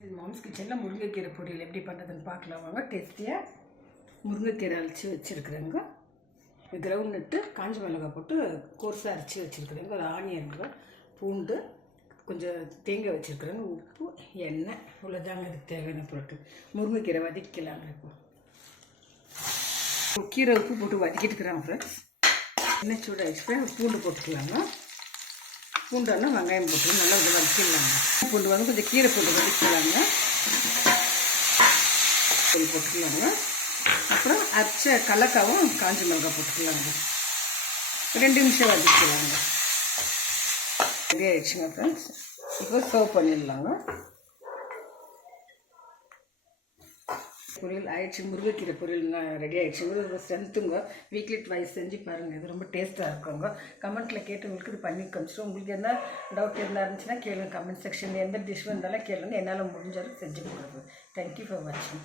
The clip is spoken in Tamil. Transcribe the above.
மாம்ஸ் கிச்சனில் முருங்கைக்கீரை பொரியல் எப்படி பண்ணுறதுன்னு பார்க்கலாம் வாங்க. டேஸ்டியாக முருங்கைக்கீரை அரைச்சி வச்சுருக்குறேங்க. கிரவுண்ட் நட்டு காஞ்ச மிளகாய் போட்டு கோர்ஸாக அரைச்சி வச்சுருக்குறேங்க. ஒரு ஆனியனுங்க, பூண்டு, கொஞ்சம் தேங்காய் வச்சுருக்குறேங்க, உப்பு, எண்ணெய், இவ்வளோதாங்க இதுக்கு தேவையான பொருட்கள். முருங்கைக்கீரை வதக்கலாங்க. இப்போ கீரை உப்பு போட்டு வதக்கிட்டுக்கிறேன் ஃப்ரெண்ட்ஸ். எண்ணெய் சூடாகிடுச்சு, பூண்டு போட்டுக்கலாங்க. பூண்டெல்லாம் வெங்காயம் போட்டு நல்லா கொஞ்சம் வதக்கிடலாங்க. பூண்டு வந்து கொஞ்சம் கீரை போட்டு வதக்கிடலாங்க, போட்டுக்கலாங்க. அப்புறம் அரைச்ச கடலக்காவும் காஞ்ச மிளகாய் போட்டுக்கலாங்க. 2 நிமிஷம் வதக்கிக்கலாங்க. ரெடி ஆகிடுச்சுங்க ஃப்ரெண்ட்ஸ். இப்போ சர்வ் பண்ணிடலாங்க. பொரியல் ஆயிடுச்சு. முருங்கைக்கீரை பொரியல் ரெடி ஆகிடுச்சு. ஒரு ஸ்ட்ரென்த்துங்க. வீக்லி ட்வைஸ் செஞ்சு பாருங்கள். இது ரொம்ப டேஸ்ட்டாக இருக்குங்க. கமெண்ட்டில் கேட்டு உங்களுக்கு இது பண்ணி காமிச்சிடும். உங்களுக்கு என்ன டவுட் இருந்தால் இருந்துச்சுன்னா கேளுங்க. கமெண்ட் செக்ஷனில் எந்த டிஷ் இருந்தாலும் கேளுங்க. என்னால் முடிஞ்ச அளவுக்கு செஞ்சு கொடுக்குறது. தேங்க்யூ ஃபார் வாட்சிங்.